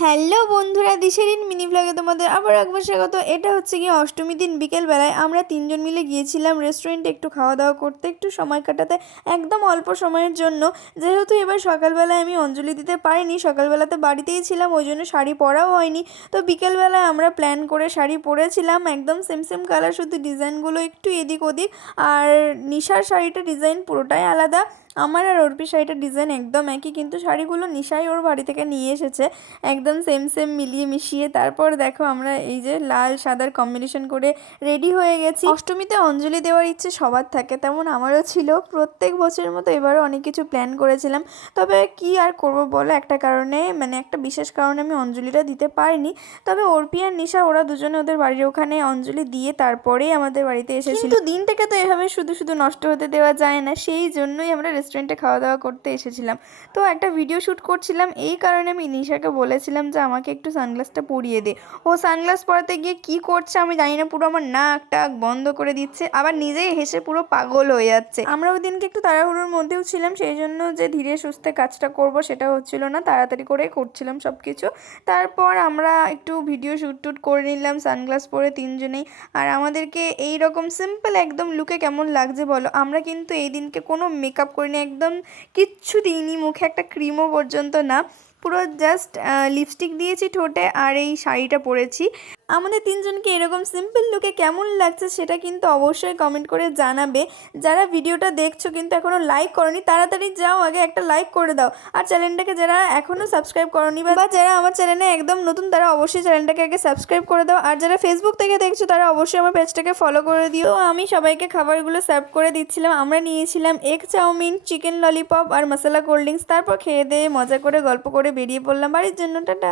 Hello বন্ধুরা, দিশেরিন mini ব্লগে তোমাদের আবার একবার স্বাগত। এটা হচ্ছে গিয়ে অষ্টমী দিন বিকেলবেলায় আমরা তিনজন মিলে গিয়েছিলাম রেস্টুরেন্টে একটু খাওয়া দাওয়া করতে, একটু সময় কাটাতে, একদম অল্প সময়ের জন্য। যেহেতু এবার সকালবেলায় আমি অঞ্জলি দিতে পারিনি, সকালবেলাতে বাড়িতেই ছিলাম, ওই জন্য শাড়ি পরাও হয়নি। তো বিকেলবেলায় আমরা প্ল্যান করে শাড়ি পরেছিলাম, একদম সেম সেম কালার, শুধু ডিজাইনগুলো একটু এদিক ওদিক। আর নিশার শাড়িটা ডিজাইন পুরোটাই আলাদা, আমার আর অর্পির শাড়িটার ডিজাইন একদম একই, কিন্তু শাড়িগুলো নিশাই ওর বাড়ি থেকে নিয়ে এসেছে একদম সেম সেম মিলিয়ে মিশিয়ে। তারপর দেখো আমরা এই যে লাল সাদার কম্বিনেশন করে রেডি হয়ে গেছি। অষ্টমীতে অঞ্জলি দেওয়ার ইচ্ছে সবার থাকে, তেমন আমারও ছিল। প্রত্যেক বছরের মতো এবারও অনেক কিছু প্ল্যান করেছিলাম, তবে কি আর করব বলো, একটা কারণে মানে একটা বিশেষ কারণে আমি অঞ্জলিটা দিতে পারিনি। তবে অর্পি আর নিশা ওরা দুজনে ওদের বাড়ির ওখানে অঞ্জলি দিয়ে তারপরেই আমাদের বাড়িতে এসেছিল। কিন্তু দিনটাকে তো এভাবে শুধু শুধু নষ্ট হতে দেওয়া যায় না, সেই জন্যই আমরা রেস্টুরেন্টে খাওয়া দাওয়া করতে এসেছিলাম। তো একটা ভিডিও শ্যুট করছিলাম, এই কারণে আমি নিশাকে বলেছিলাম যে আমাকে একটু সানগ্লাসটা পরিয়ে দে। ও সানগ্লাস পরাতে গিয়ে কি করছে আমি জানি না, পুরো আমার নাক টাক বন্ধ করে দিচ্ছে, আবার নিজেই হেসে পুরো পাগল হয়ে যাচ্ছে। আমরা ওই দিনকে একটু তাড়াহুড়োর মধ্যেও ছিলাম, সেই জন্য যে ধীরে সুস্থে কাজটা করব সেটা হচ্ছিল না, তাড়াতাড়ি করে করছিলাম সব কিছু। তারপর আমরা একটু ভিডিও শ্যুট টুট করে নিলাম সানগ্লাস পরে তিনজনেই। আর আমাদেরকে এই রকম সিম্পল একদম লুকে কেমন লাগছে বলো। আমরা কিন্তু এই দিনকে কোনো মেকআপ করিনি, একদম কিচ্ছু দিইনি, মুখে একটা ক্রিমও পর্যন্ত না, পুরো জাস্ট লিপস্টিক দিয়েছি ঠোঁটে আর এই শাড়িটা পরেছি। আমাদের তিনজনকে এরকম সিম্পল লুকে কেমন লাগছে সেটা কিন্তু অবশ্যই কমেন্ট করে জানাবে। যারা ভিডিওটা দেখছো কিন্তু এখনও লাইক করনি, তাড়াতাড়ি যাও আগে একটা লাইক করে দাও। আর চ্যানেলটাকে যারা এখনও সাবস্ক্রাইব করনি বা যারা আমার চ্যানেলে একদম নতুন, তারা অবশ্যই চ্যানেলটাকে আগে সাবস্ক্রাইব করে দাও। আর যারা ফেসবুক থেকে দেখছো তারা অবশ্যই আমার পেজটাকে ফলো করে দিও। তো আমি সবাইকে খাবারগুলো সার্ভ করে দিচ্ছিলাম। আমরা নিয়েছিলাম এগ চাউমিন, চিকেন ললিপপ আর মশলা কোল্ড ড্রিঙ্কস। তারপর খেয়ে দিয়ে মজা করে গল্প করে বেরিয়ে পড়লাম বাড়ির জন্য। টাটা।